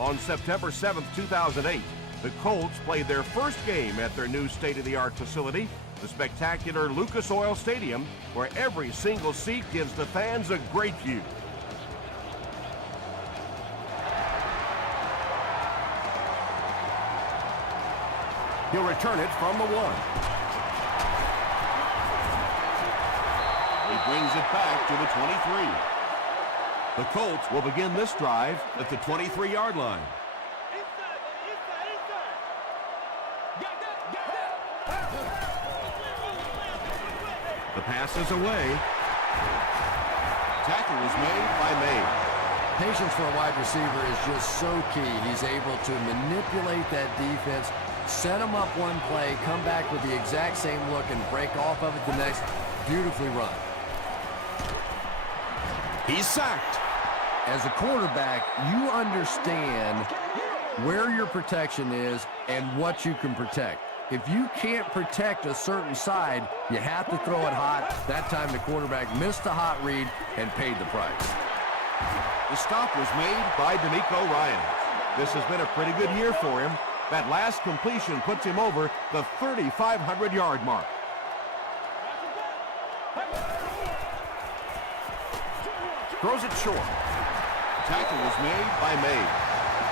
On September 7th, 2008, the Colts played their first game at their new state-of-the-art facility, the spectacular Lucas Oil Stadium, where every single seat gives the fans a great view. He'll return it from the 1. He brings it back to the 23. The Colts will begin this drive at the 23-yard line. The pass is away. Tackle is made by May. Patience for a wide receiver is just so key. He's able to manipulate that defense, set him up one play, come back with the exact same look, and break off of it the next. Beautifully run. He's sacked. As a quarterback, you understand where your protection is and what you can protect. If you can't protect a certain side, you have to throw it hot. That time the quarterback missed the hot read and paid the price. The stop was made by D'Amico Ryan. This has been a pretty good year for him. That last completion puts him over the 3,500-yard mark. Throws it short. Tackle was made by May.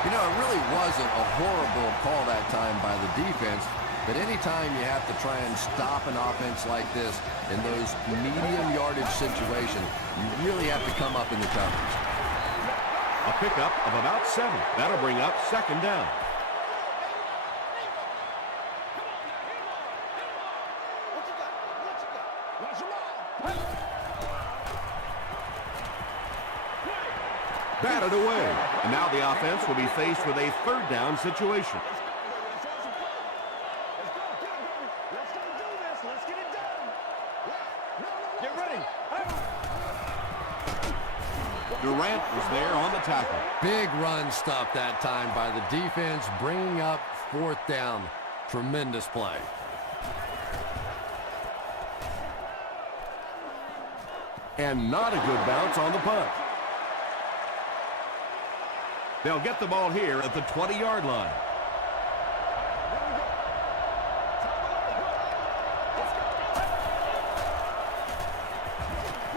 You know, it really wasn't a horrible call that time by the defense, but anytime you have to try and stop an offense like this in those medium yardage situations, you really have to come up in the coverage. A pickup of about 7. That'll bring up second down. Batted away. And now the offense will be faced with a third down situation. Durant was there on the tackle. Big run stuff that time by the defense, bringing up fourth down. Tremendous play. And not a good bounce on the punt. They'll get the ball here at the 20-yard line.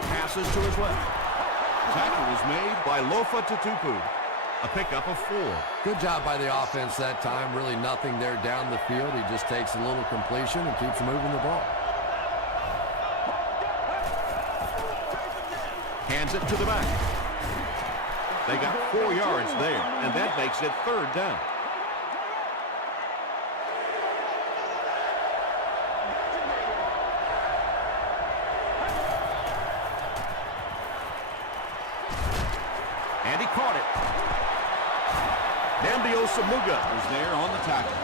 Passes to his left. Tackle was made by Lofa Tutupu. A pickup of 4. Good job by the offense that time. Really nothing there down the field. He just takes a little completion and keeps moving the ball. Hands it to the back. They got 4 yards there, and that makes it third down. And he caught it. Nambio Samuga is there on the tackle.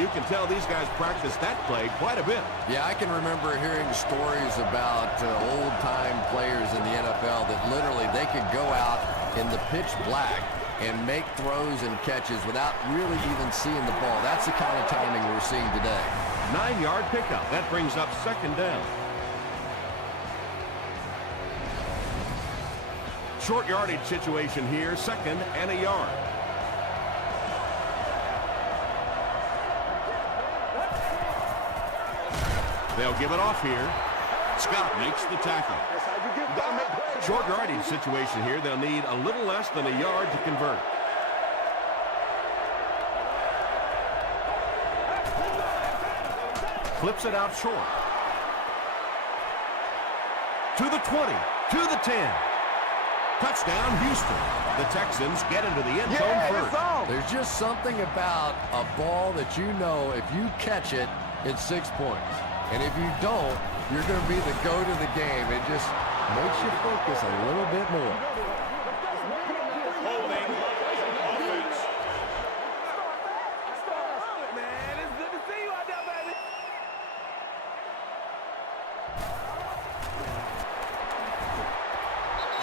You can tell these guys practice that play quite a bit. Yeah, I can remember hearing stories about old-time players in the NFL that literally they could go out in the pitch black and make throws and catches without really even seeing the ball. That's the kind of timing we're seeing today. 9-yard pickup. That brings up second down. Short yardage situation here, second and a yard. They'll give it off here. Scott makes the tackle. Short yardage situation here. They'll need a little less than a yard to convert. Flips it out short. To the 20. To the 10. Touchdown, Houston. The Texans get into the end zone first. There's just something about a ball that you know if you catch it, it's 6 points. And if you don't, you're going to be the goat of the game. It just makes you focus a little bit more. Holding offense. Man, it's good to see you out there, baby.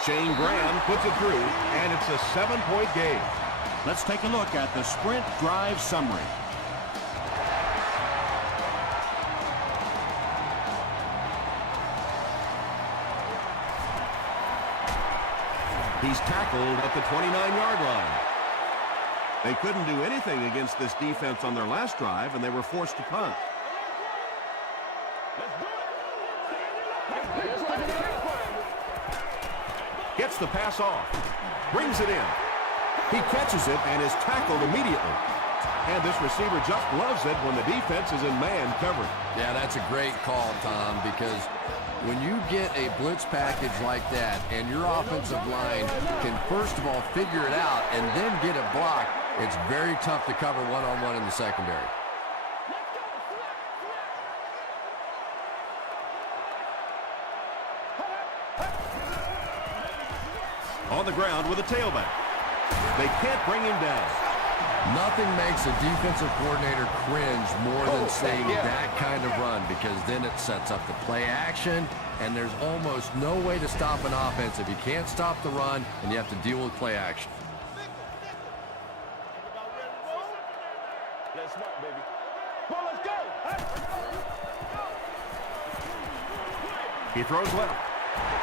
Shane Graham puts it through, and it's a 7-point game. Let's take a look at the sprint drive summary. He's tackled at the 29-yard line. They couldn't do anything against this defense on their last drive, and they were forced to punt. Gets the pass off. Brings it in. He catches it and is tackled immediately. And this receiver just loves it when the defense is in man coverage. Yeah, that's a great call, Tom, because when you get a blitz package like that and your offensive line can first of all figure it out and then get it blocked, it's very tough to cover one-on-one in the secondary. On the ground with a tailback. They can't bring him down. Nothing makes a defensive coordinator cringe more than seeing that kind of run, because then it sets up the play action, and there's almost no way to stop an offense if you can't stop the run and you have to deal with play action. Let's smart, baby. Well, let's go. He throws left.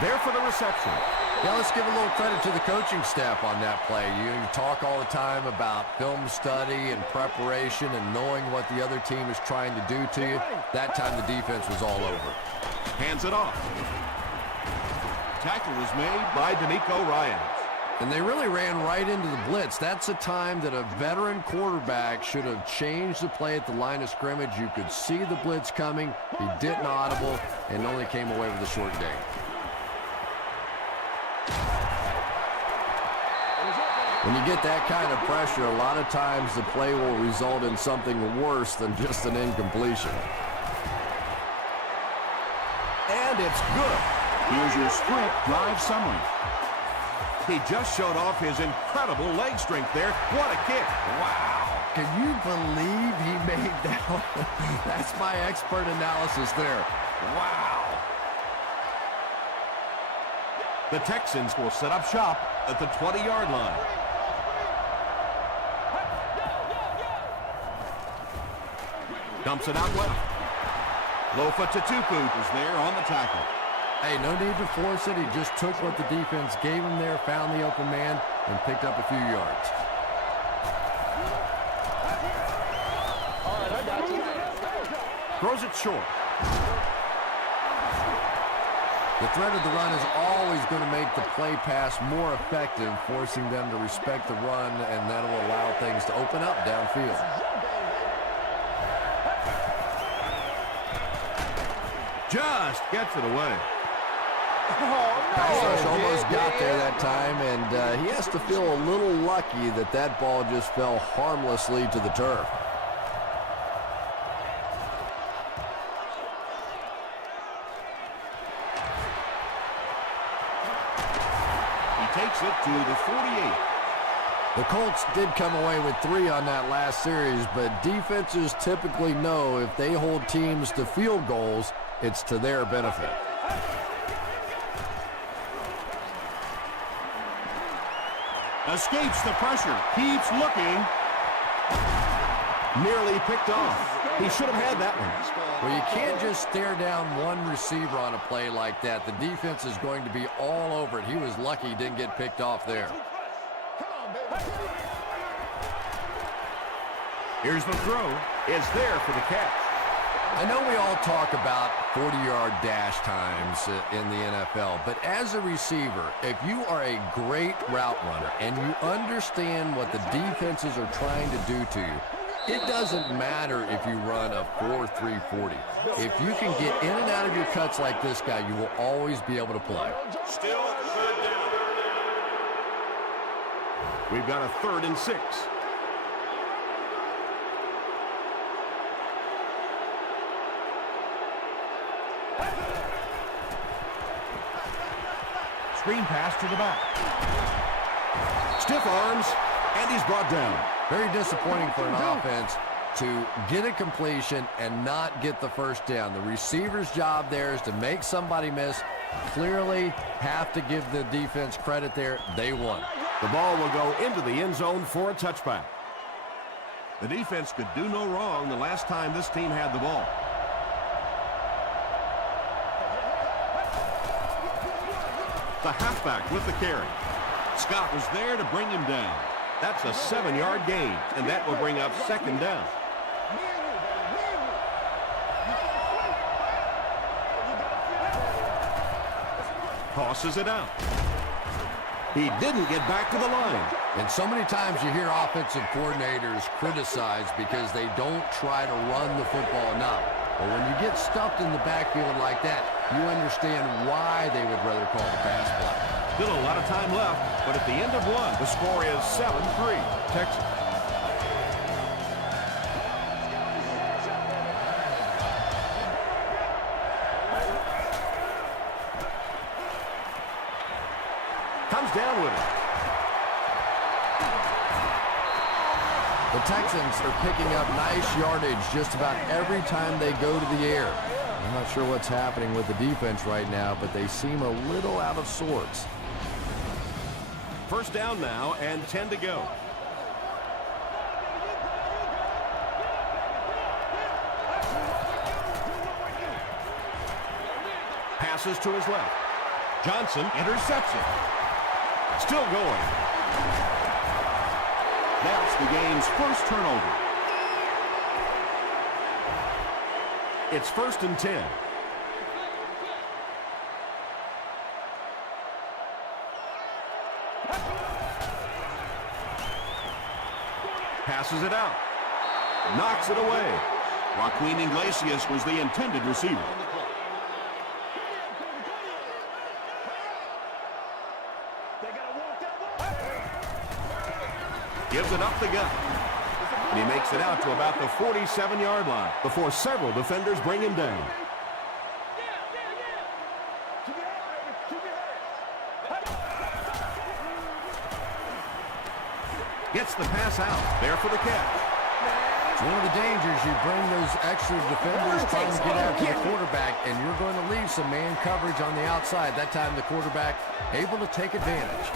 There for the reception. Yeah, let's give a little credit to the coaching staff on that play. You talk all the time about film study and preparation and knowing what the other team is trying to do to you. That time the defense was all over. Hands it off. Tackle was made by D'Amico Ryans. And they really ran right into the blitz. That's a time that a veteran quarterback should have changed the play at the line of scrimmage. You could see the blitz coming. He didn't audible and only came away with a short gain. When you get that kind of pressure, a lot of times the play will result in something worse than just an incompletion. And it's good. Here's your sprint drive summary. He just showed off his incredible leg strength there. What a kick. Wow. Can you believe he made that? That's my expert analysis there. Wow. The Texans will set up shop at the 20-yard line. Dumps it out left. Lofa Tatupu is there on the tackle. Hey, no need to force it. He just took what the defense gave him there, found the open man, and picked up a few yards. Throws it short. The threat of the run is always going to make the play pass more effective, forcing them to respect the run, and that will allow things to open up downfield. Just gets it away. Pass rush almost got there that time, and he has to feel a little lucky that that ball just fell harmlessly to the turf. He takes it to the 48. The Colts did come away with 3 on that last series, but defenses typically know if they hold teams to field goals, it's to their benefit. Escapes the pressure. Keeps looking. Nearly picked off. He should have had that one. Well, you can't just stare down one receiver on a play like that. The defense is going to be all over it. He was lucky he didn't get picked off there. Here's the throw. It's there for the catch. I know we all talk about 40-yard dash times in the NFL, but as a receiver, if you are a great route runner and you understand what the defenses are trying to do to you, it doesn't matter if you run a 4.3 40. If you can get in and out of your cuts like this guy, you will always be able to play. Still third down. We've got a 3rd and 6. Screen pass to the back. Stiff arms, and he's brought down. Very disappointing for an offense to get a completion and not get the first down. The receiver's job there is to make somebody miss. Clearly have to give the defense credit there. They won. The ball will go into the end zone for a touchback. The defense could do no wrong the last time this team had the ball. The halfback with the carry. Scott was there to bring him down. That's a 7-yard gain, and that will bring up second down. Tosses it out. He didn't get back to the line. And so many times you hear offensive coordinators criticized because they don't try to run the football enough. But when you get stuffed in the backfield like that, you understand why they would rather call the pass play. Still a lot of time left, but at the end of one, the score is 7-3, Texans. Comes down with it. The Texans are picking up nice yardage just about every time they go to the air. I'm not sure what's happening with the defense right now, but they seem a little out of sorts. First down now and 10 to go. Passes to his left. Johnson intercepts it. Still going. That's the game's first turnover. It's 1st and 10. Passes it out. Knocks it away. Joaquin Iglesias was the intended receiver. Gives it up the gut. And he makes it out to about the 47-yard line before several defenders bring him down. Gets the pass out. There for the catch. It's one of the dangers. You bring those extra defenders trying to get after the quarterback, and you're going to leave some man coverage on the outside. That time the quarterback able to take advantage.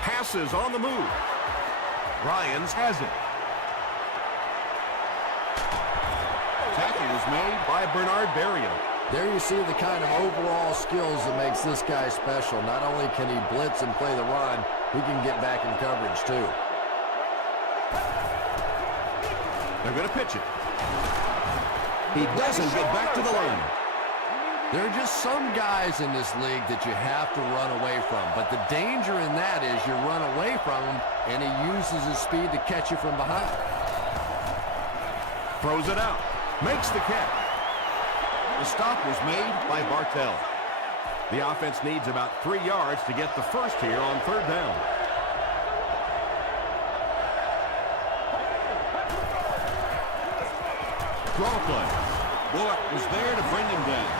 Passes on the move. Ryans has it. Tackle is made by Bernard Berrios. There you see the kind of overall skills that makes this guy special. Not only can he blitz and play the run, he can get back in coverage too. They're going to pitch it. He doesn't get back to the line. There are just some guys in this league that you have to run away from. But the danger in that is you run away from him, and he uses his speed to catch you from behind. Throws it out. Makes the catch. The stop was made by Bartell. The offense needs about 3 yards to get the first here on 3rd down. Draw play. Bullock was there to bring him down.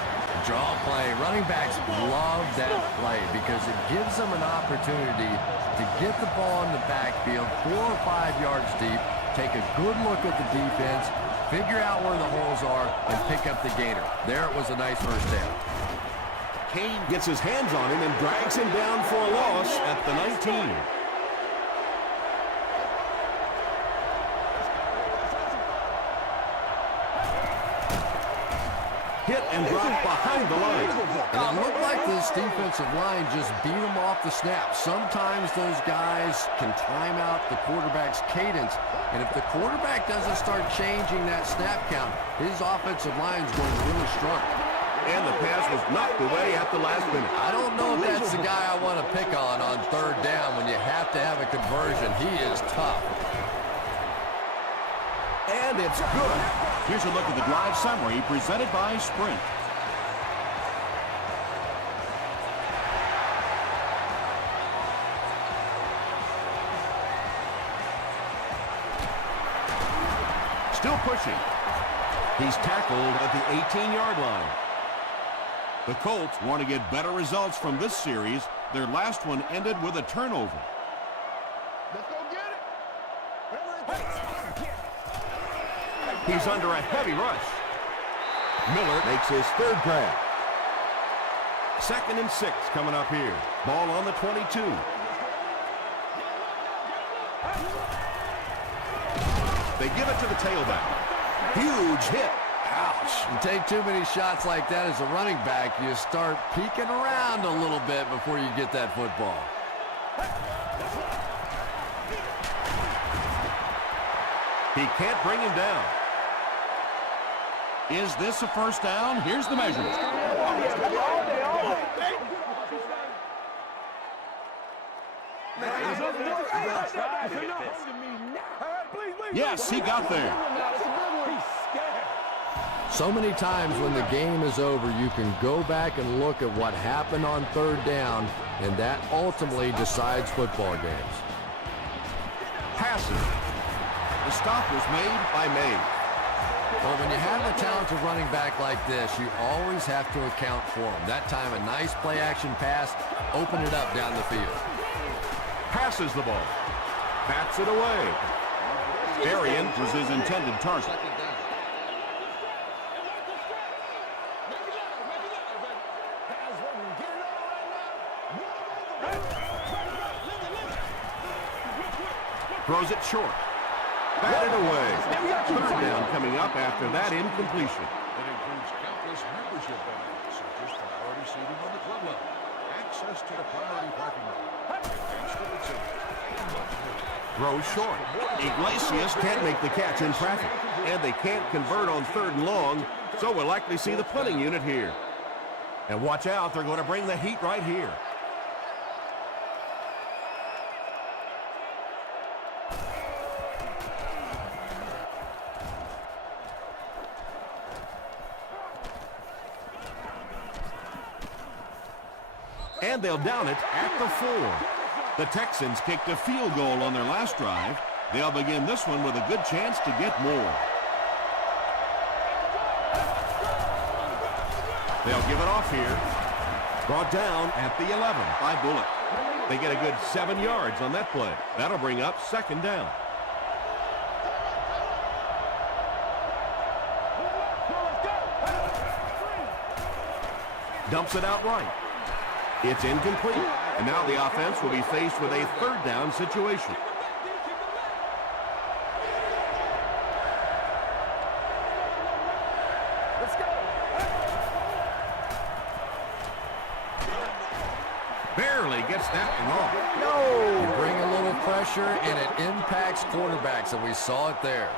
Draw play. Running backs love that play because it gives them an opportunity to get the ball in the backfield 4 or 5 yards deep, take a good look at the defense, figure out where the holes are, and pick up the gainer. There it was a nice first down. Kane gets his hands on him and drags him down for a loss at the 19. Hit and drop behind the line. And it looked like this defensive line just beat them off the snap. Sometimes those guys can time out the quarterback's cadence, and if the quarterback doesn't start changing that snap count, his offensive line is going to really struggle. And the pass was knocked away at the last minute. I don't know if that's the guy I want to pick on 3rd down when you have to have a conversion. He is tough. And it's good. Here's a look at the drive summary presented by Sprint. Still pushing. He's tackled at the 18-yard line. The Colts want to get better results from this series. Their last one ended with a turnover. Let's go get it. He's under a heavy rush. Miller makes his 3rd grab. 2nd and 6 coming up here. Ball on the 22. They give it to the tailback. Huge hit. Ouch. You take too many shots like that as a running back, you start peeking around a little bit before you get that football. He can't bring him down. Is this a first down? Here's the measurement. Yes, he got there. So many times when the game is over, you can go back and look at what happened on third down, and that ultimately decides football games. Passes. The stop was made by Mays. Well, when you have a talented running back like this, you always have to account for him. That time, a nice play-action pass opened it up down the field. Passes the ball. Bats it away. Arian was his intended target. Throws it short. Batted away. Third down coming up after that incompletion. It includes countless membership benefits, such as priority seating on the club level, access to the priority parking lot, enhanced facility, and much more. Throws short. Iglesias can't make the catch in traffic, and they can't convert on third and long, so we'll likely see the punting unit here. And watch out, they're going to bring the heat right here. And they'll down it at the 4. The Texans kicked a field goal on their last drive. They'll begin this one with a good chance to get more. They'll give it off here. Brought down at the 11 by Bullock. They get a good 7 yards on that play. That'll bring up second down. Dumps it out right. It's incomplete, and now the offense will be faced with a third down situation. Barely gets that one off. You bring a little pressure, and it impacts quarterbacks, and we saw it there.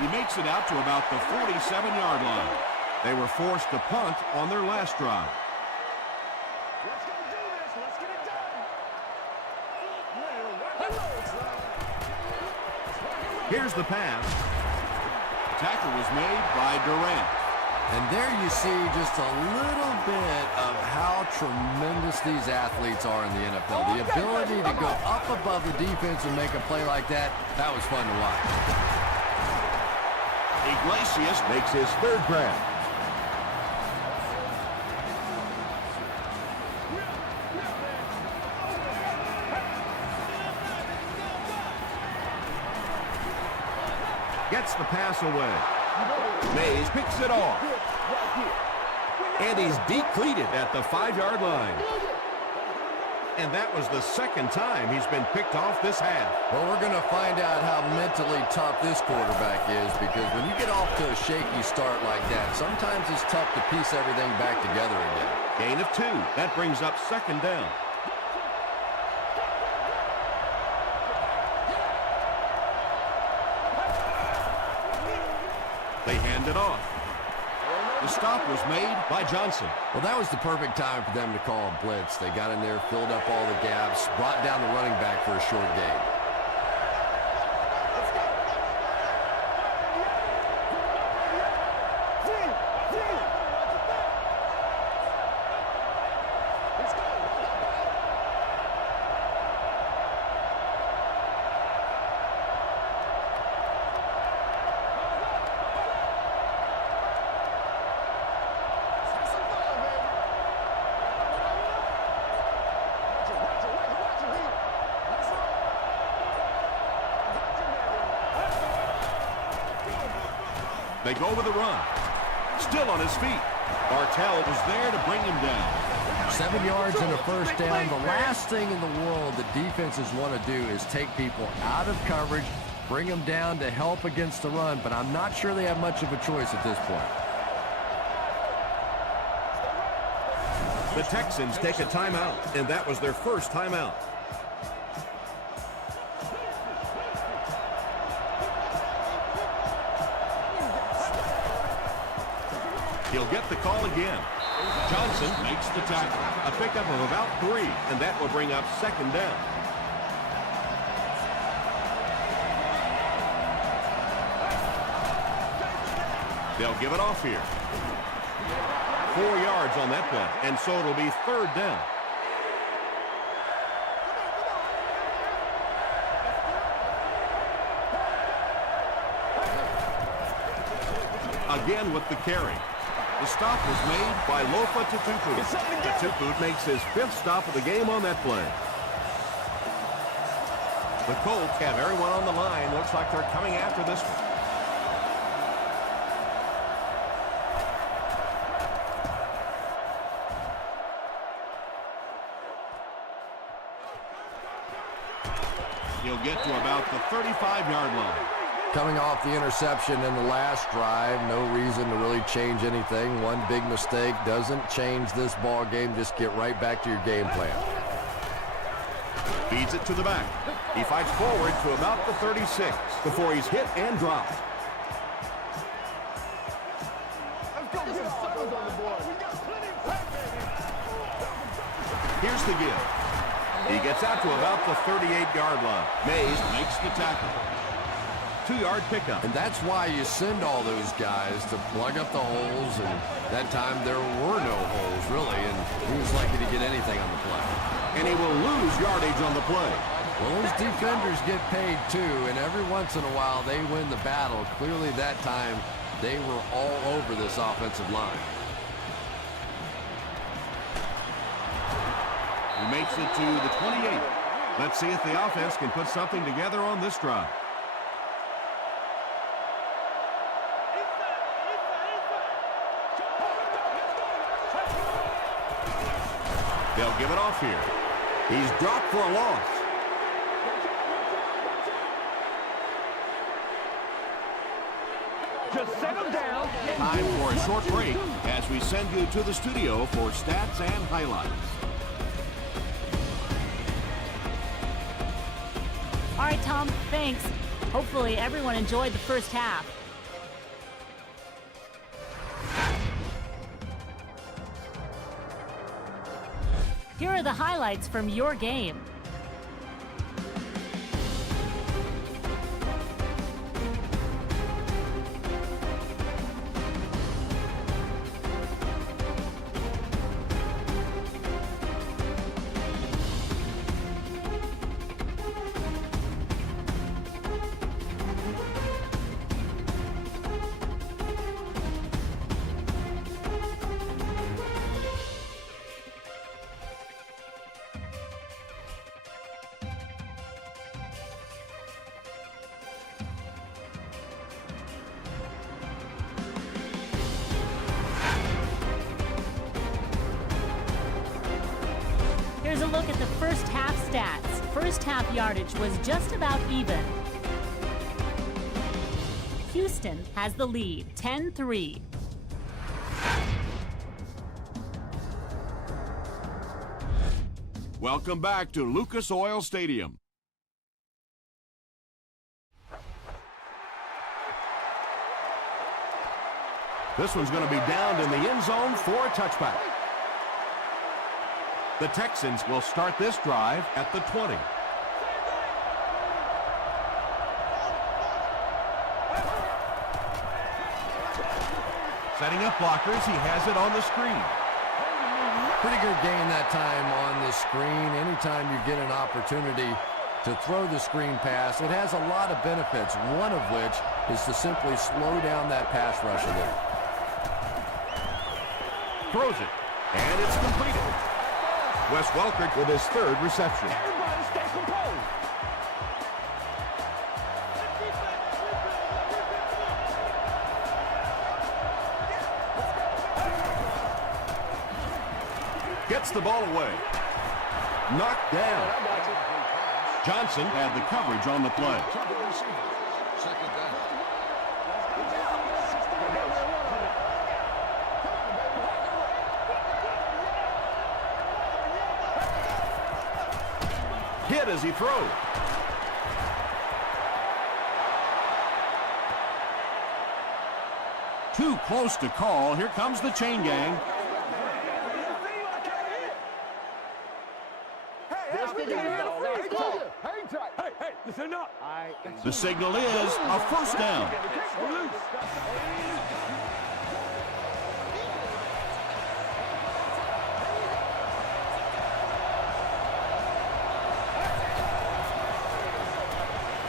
He makes it out to about the 47-yard line. They were forced to punt on their last drive. Let's go do this. Let's get it done. Here's the pass. Tackle was made by Durant. And there you see just a little bit of how tremendous these athletes are in the NFL. The ability to go up above the defense and make a play like that, that was fun to watch. Iglesias makes his third grab. Gets the pass away. Mays picks it off. And he's depleted at the 5-yard line. And that was the second time he's been picked off this half. Well, we're going to find out how mentally tough this quarterback is, because when you get off to a shaky start like that, sometimes it's tough to piece everything back together again. Gain of 2. That brings up second down. They hand it off. The stop was made by Johnson. Well, that was the perfect time for them to call a blitz. They got in there, filled up all the gaps, brought down the running back for a short gain. They go with the run. Still on his feet. Bartell was there to bring him down. 7 yards and a first down. The last thing in the world that defenses want to do is take people out of coverage, bring them down to help against the run, but I'm not sure they have much of a choice at this point. The Texans take a timeout, and that was their first timeout. He'll get the call again. Johnson makes the tackle. A pickup of about 3, and that will bring up second down. They'll give it off here. 4 yards on that play, and so it'll be third down. Again with the carry. The stop was made by Lofa Tutupu. Tutupu makes his 5th stop of the game on that play. The Colts have everyone on the line. Looks like they're coming after this one. He'll get to about the 35-yard line. Coming off the interception in the last drive, no reason to really change anything. One big mistake doesn't change this ball game. Just get right back to your game plan. Feeds it to the back. He fights forward to about the 36 before he's hit and dropped. Here's the give. He gets out to about the 38-yard line. Mays makes the tackle. 2-yard pickup. And that's why you send all those guys to plug up the holes, and that time there were no holes, really, and he was likely to get anything on the play. And he will lose yardage on the play. Well, those defenders get paid too, and every once in a while they win the battle. Clearly that time they were all over this offensive line. He makes it to the 28. Let's see if the offense can put something together on this drive. They'll give it off here. He's dropped for a loss. Just set him down. Time for a short break as we send you to the studio for stats and highlights. All right, Tom, thanks. Hopefully everyone enjoyed the first half. Here are the highlights from your game. Here's a look at the first half stats. First half yardage was just about even. Houston has the lead, 10-3. Welcome back to Lucas Oil Stadium. This one's going to be downed in the end zone for a touchback. The Texans will start this drive at the 20. Setting up blockers, he has it on the screen. Pretty good gain that time on the screen. Anytime you get an opportunity to throw the screen pass, it has a lot of benefits, one of which is to simply slow down that pass rush a little. Throws it, and it's completed. Wes Welker with his third reception. Everybody stay composed. Gets the ball away. Knocked down. Johnson had the coverage on the play. Second down. hit as he throws. Too close to call. Here comes the chain gang. Hey, listen up. The signal is a first down.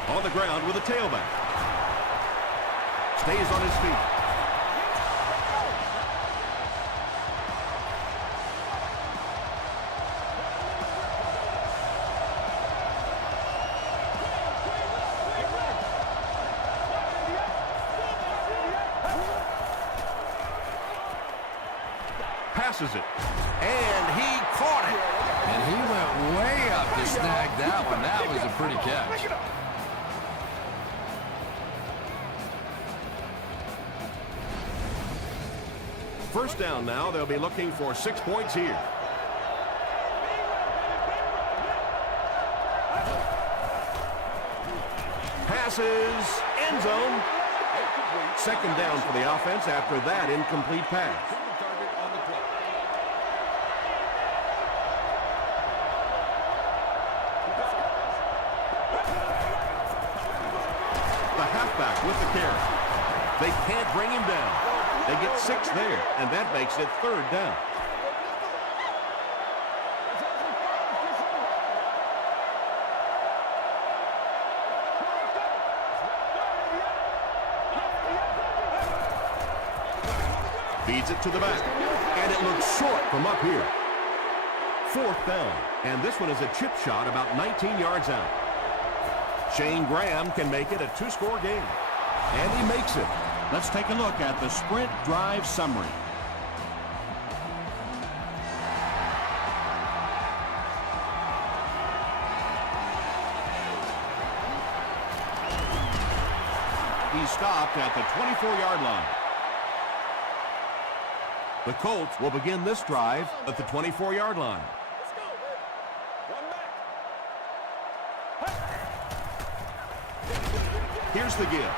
On the ground with a tailback. Stays on his feet. Passes it. And he caught it. And he went way up to snag that one. That was a pretty catch. First down now. They'll be looking for 6 points here. Passes. End zone. Second down for the offense after that incomplete pass. The halfback with the carry. They can't bring him down. They get 6 there, and that makes it third down. Feeds it to the back, and it looks short from up here. Fourth down, and this one is a chip shot about 19 yards out. Shane Graham can make it a 2-score game, and he makes it. Let's take a look at the sprint drive summary. He stopped at the 24-yard line. The Colts will begin this drive at the 24-yard line. Here's the give.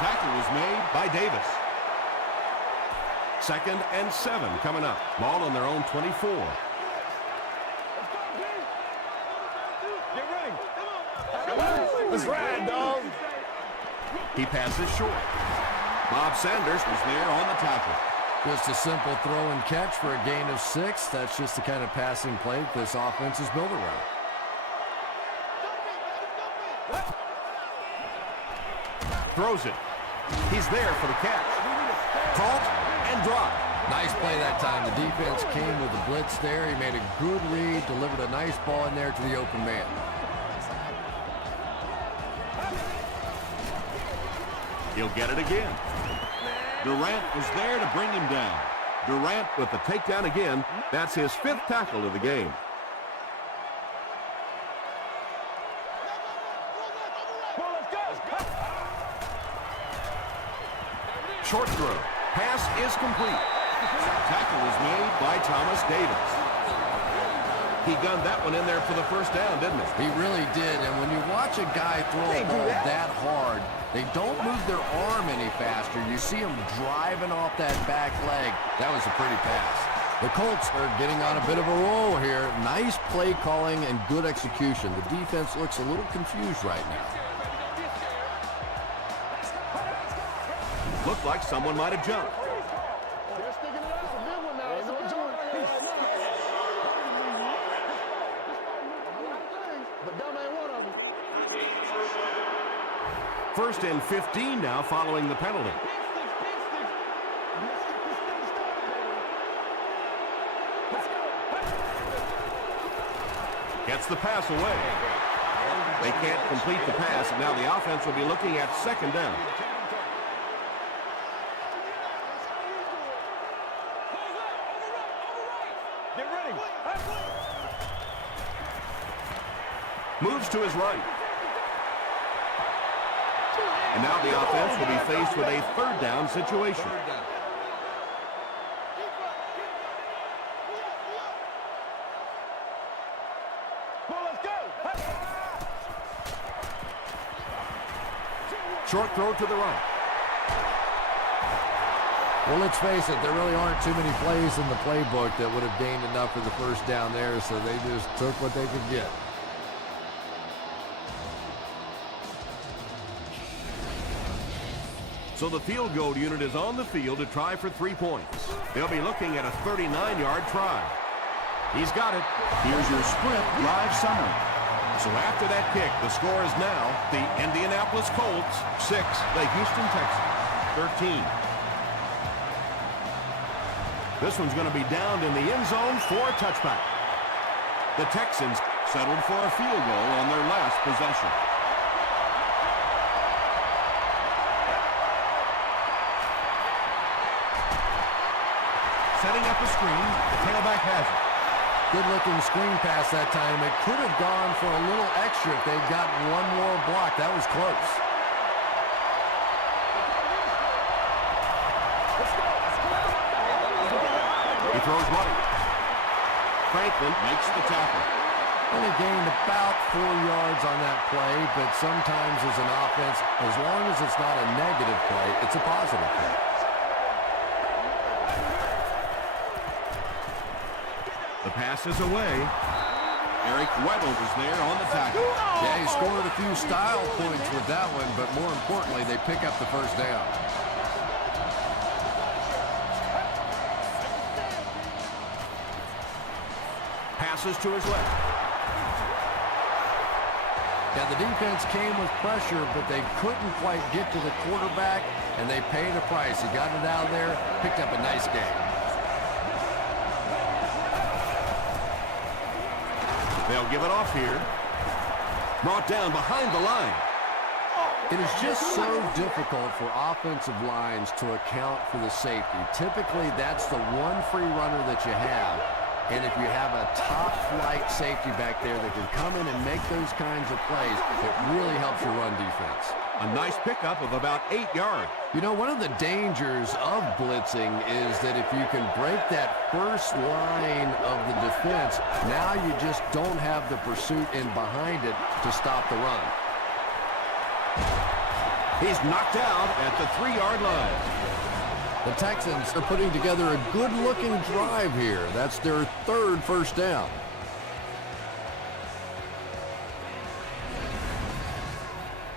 Tackle was made by Davis. 2nd and 7 coming up. Ball on their own 24. Let's ride, dog. He passes short. Bob Sanders was there on the tackle. Just a simple throw and catch for a gain of 6. That's just the kind of passing play that this offense is built around. Throws it. He's there for the catch. Caught and dropped. Nice play that time. The defense came with the blitz there. He made a good read, delivered a nice ball in there to the open man. He'll get it again. Durant was there to bring him down. Durant with the takedown again. That's his 5th tackle of the game. Short throw. Pass is complete. Tackle is made by Thomas Davis. He gunned that one in there for the first down, didn't he? He really did. And when you watch a guy throw a ball that hard, they don't move their arm any faster. You see him driving off that back leg. That was a pretty pass. The Colts are getting on a bit of a roll here. Nice play calling and good execution. The defense looks a little confused right now. Looked like someone might have jumped. First and 15 now following the penalty. Gets the pass away. They can't complete the pass, and now the offense will be looking at 2nd down. Moves to his right. And now the offense will be faced with a 3rd down situation. Short throw to the right. Well, let's face it, there really aren't too many plays in the playbook that would have gained enough for the first down there, so they just took what they could get. So the field goal unit is on the field to try for 3 points. They'll be looking at a 39-yard try. He's got it. Here's your sprint drive summary. So after that kick, the score is now the Indianapolis Colts 6, the Houston Texans 13. This one's going to be downed in the end zone for a touchback. The Texans settled for a field goal on their last possession. Setting up a screen, the tailback has it. Good-looking screen pass that time. It could have gone for a little extra if they'd gotten one more block. That was close. He throws right. Franklin makes the tackle. Only gained about 4 yards on that play, but sometimes as an offense, as long as it's not a negative play, it's a positive play. The pass is away. Eric Weddle was there on the tackle. Yeah, he scored a few style points with that one, but more importantly, they pick up the first down. Passes to his left. Yeah, the defense came with pressure, but they couldn't quite get to the quarterback, and they paid a price. He got it out of there, picked up a nice game. They'll give it off here. Brought down behind the line. It is just so difficult for offensive lines to account for the safety. Typically, that's the one free runner that you have. And if you have a top-flight safety back there that can come in and make those kinds of plays, it really helps your run defense. A nice pickup of about 8 yards. You know, one of the dangers of blitzing is that if you can break that first line of the defense, now you just don't have the pursuit in behind it to stop the run. He's knocked out at the 3-yard line. The Texans are putting together a good-looking drive here. That's their 3rd first down.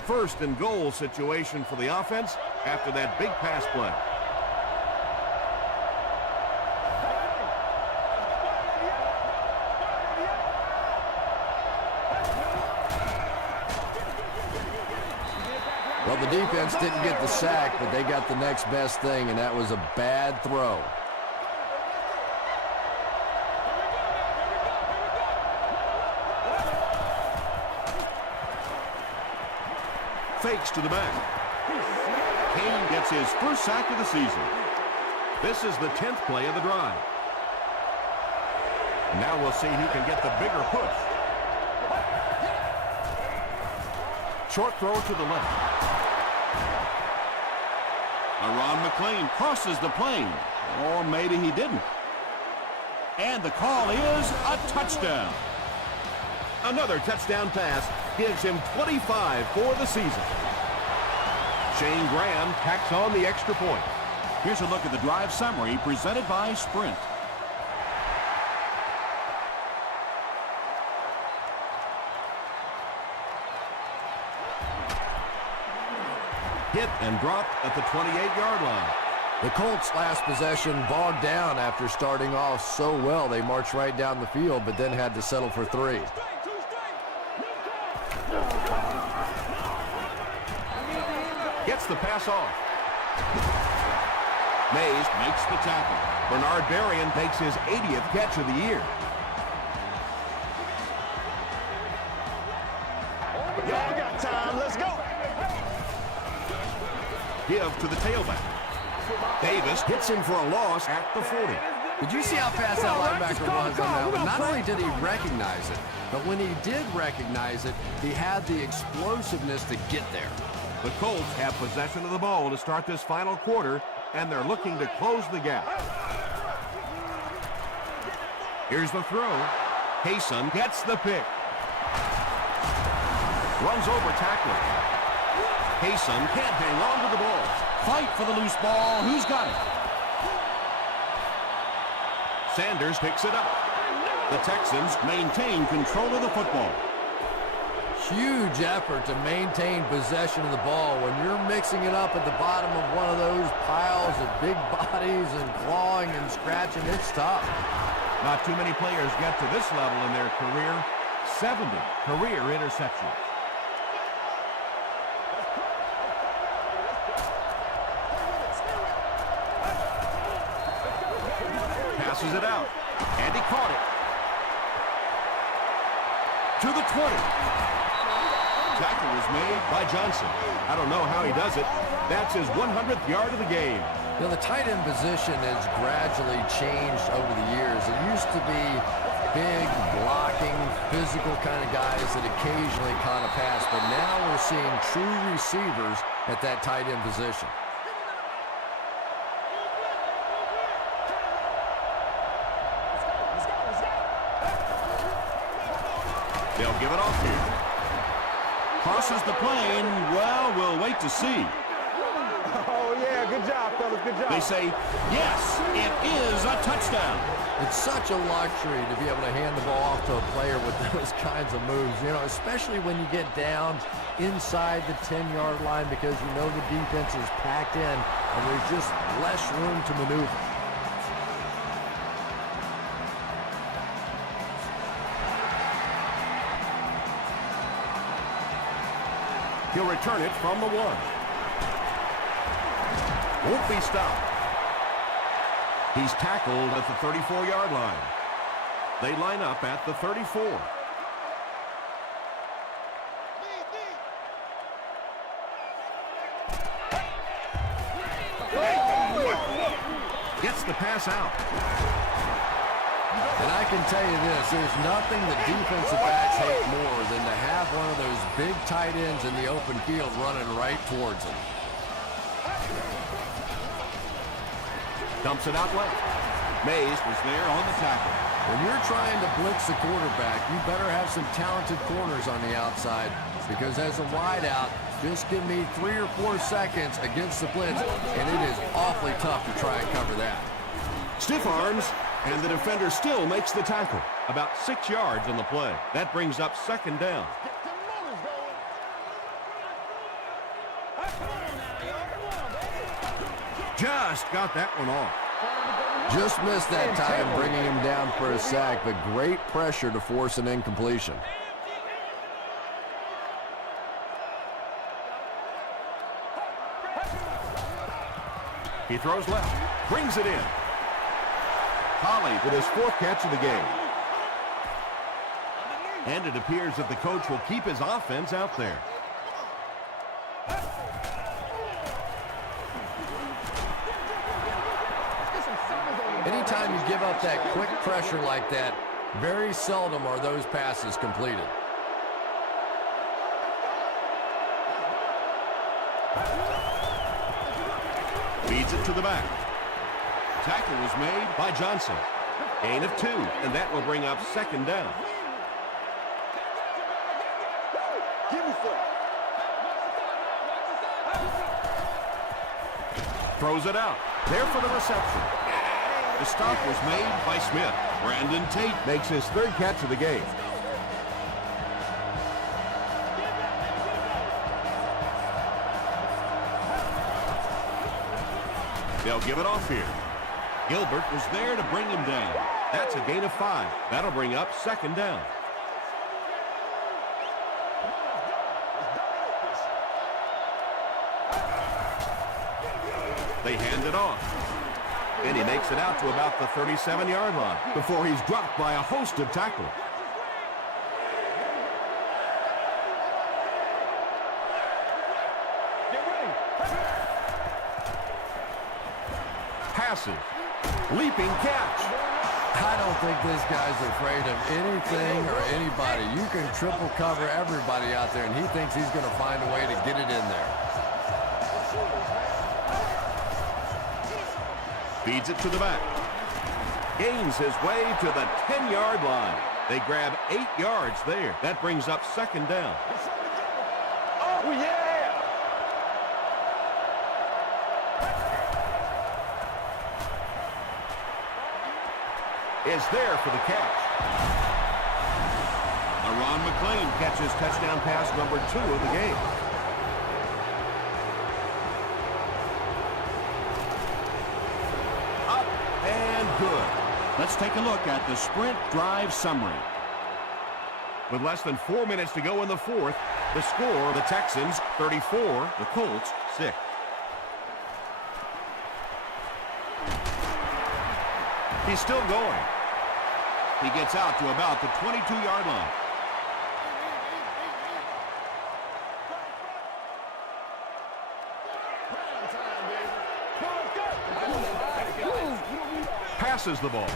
First and goal situation for the offense after that big pass play. Well, the defense didn't get the sack, but they got the next best thing, and that was a bad throw. Fakes to the back. Kane gets his first sack of the season. This is the 10th play of the drive. Now we'll see who can get the bigger push. Short throw to the left. Ron McClain crosses the plane. Or maybe he didn't. And the call is a touchdown. Another touchdown pass gives him 25 for the season. Shane Graham tacks on the extra point. Here's a look at the drive summary presented by Sprint. Hit and dropped at the 28-yard line. The Colts' last possession bogged down after starting off so well. They marched right down the field, but then had to settle for 3. Gets the pass off. Mays makes the tackle. Bernard Berrien takes his 80th catch of the year. Y'all got time. Let's go. Give to the tailback. Davis hits him for a loss at the 40. Did you see how fast that linebacker was on that one? Not only did he recognize it, but when he did recognize it, he had the explosiveness to get there. The Colts have possession of the ball to start this final quarter, and they're looking to close the gap. Here's the throw. Hayson gets the pick. Runs over tackler. Haysom can't hang on to the ball. Fight for the loose ball. Who's got it? Sanders picks it up. The Texans maintain control of the football. Huge effort to maintain possession of the ball. When you're mixing it up at the bottom of one of those piles of big bodies and clawing and scratching, it's tough. Not too many players get to this level in their career. 70 career interceptions. Passes it out, and he caught it. To the 20. Tackle was made by Johnson. I don't know how he does it. That's his 100th yard of the game. You know, the tight end position has gradually changed over the years. It used to be big, blocking, physical kind of guys that occasionally caught a pass, but now we're seeing true receivers at that tight end position. They'll give it off here. Crosses the plane. Well, we'll wait to see. Oh, yeah, good job, fellas, good job. They say, yes, it is a touchdown. It's such a luxury to be able to hand the ball off to a player with those kinds of moves, you know, especially when you get down inside the 10-yard line because you know the defense is packed in and there's just less room to maneuver. He'll return it from the 1. Won't be stopped. He's tackled at the 34-yard line. They line up at the 34. Gets the pass out. And I can tell you this, there's nothing the defensive backs hate more than to have one of those big tight ends in the open field running right towards them. Dumps it out left. Mays was there on the tackle. When you're trying to blitz the quarterback, you better have some talented corners on the outside because as a wideout, just give me 3 or 4 seconds against the blitz, and it is awfully tough to try and cover that. Stiff arms, and the defender still makes the tackle. About 6 yards on the play. That brings up second down. Just got that one off. Just missed that time bringing him down for a sack, but great pressure to force an incompletion. He throws left, brings it in. Holly with his 4th catch of the game. And it appears that the coach will keep his offense out there. Anytime you give up that quick pressure like that, very seldom are those passes completed. Feeds it to the back. Tackle was made by Johnson. Gain of 2, and that will bring up second down. Throws it out. There for the reception. The stop was made by Smith. Brandon Tate makes his 3rd catch of the game. They'll give it off here. Gilbert was there to bring him down. That's a gain of 5. That'll bring up second down. They hand it off. And he makes it out to about the 37-yard line before he's dropped by a host of tacklers. Passes. Leaping catch. I don't think this guy's afraid of anything or anybody. You can triple cover everybody out there, and he thinks he's going to find a way to get it in there. Feeds it to the back. Gains his way to the 10-yard line. They grab 8 yards there. That brings up second down. Oh, yeah! is there for the catch. Ron McClain catches touchdown pass number 2 of the game. Up and good. Let's take a look at the sprint drive summary. With less than 4 minutes to go in the fourth, the score, the Texans 34, the Colts 6. He's still going. He gets out to about the 22-yard line. Passes the ball.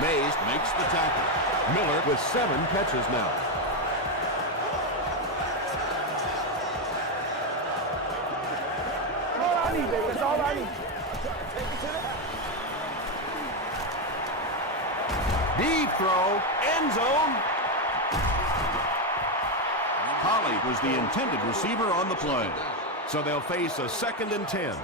Mays makes the tackle. Miller with 7 catches now. That's all I need, baby. That's all I need. Deep throw, end zone. Holly was the intended receiver on the play. So they'll face a 2nd and 10.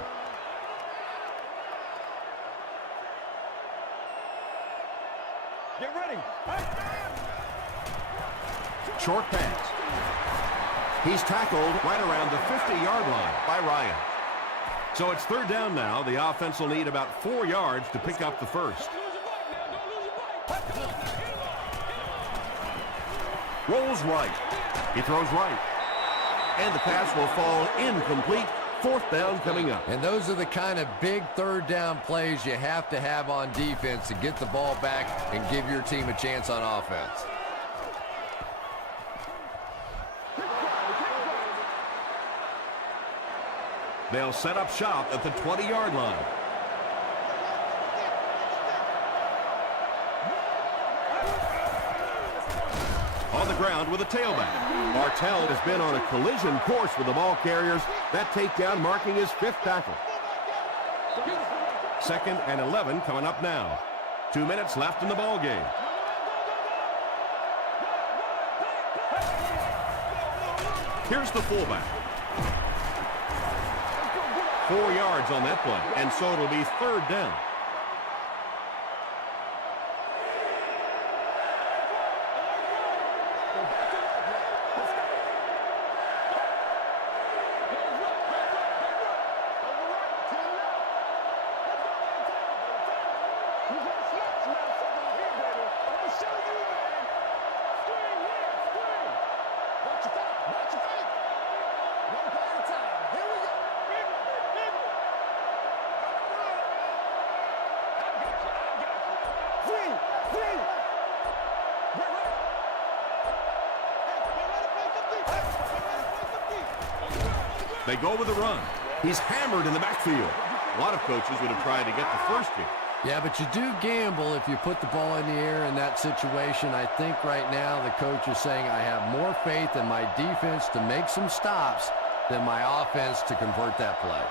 Get ready. Short pass. He's tackled right around the 50-yard line by Ryan. So it's 3rd down now. The offense will need about 4 yards to pick up the first. Rolls right. He throws right. And the pass will fall incomplete. 4th down coming up. And those are the kind of big 3rd down plays you have to have on defense to get the ball back and give your team a chance on offense. They'll set up shop at the 20-yard line. On the ground with a tailback. Martell has been on a collision course with the ball carriers. That takedown marking his 5th tackle. 2nd and 11 coming up now. 2 minutes left in the ball game. Here's the fullback. 4 yards on that play, and so it'll be 3rd down. They go with a run. He's hammered in the backfield. A lot of coaches would have tried to get the first here. Yeah, but you do gamble if you put the ball in the air in that situation. I think right now the coach is saying I have more faith in my defense to make some stops than my offense to convert that play.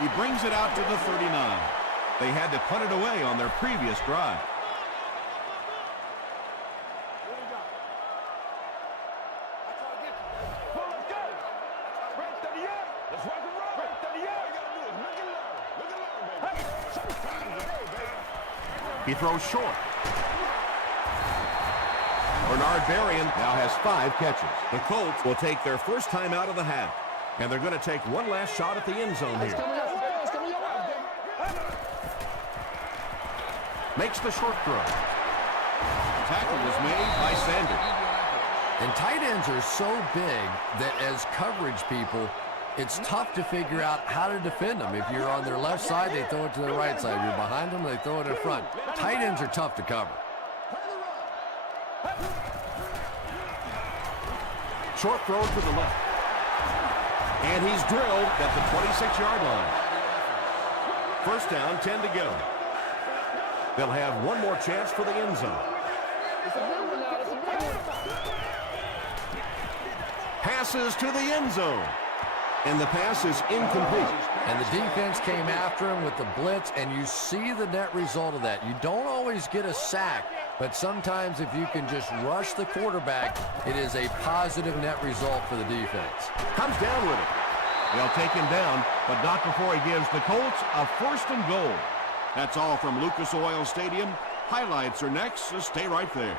He brings it out to the 39. They had to punt it away on their previous drive. He throws short. Bernard Berrien now has 5 catches. The Colts will take their first time out of the half, and they're going to take one last shot at the end zone here. Makes the short throw. Tackle was made by Sanders. And tight ends are so big that as coverage people, it's tough to figure out how to defend them. If you're on their left side, they throw it to their right side. If you're behind them, they throw it in front. Tight ends are tough to cover. Short throw to the left. And he's drilled at the 26-yard line. First down, 10 to go. They'll have one more chance for the end zone. Passes to the end zone. And the pass is incomplete. And the defense came after him with the blitz, and you see the net result of that. You don't always get a sack, but sometimes if you can just rush the quarterback, it is a positive net result for the defense. Comes down with it. They'll take him down, but not before he gives the Colts a 1st and goal. That's all from Lucas Oil Stadium. Highlights are next, so stay right there.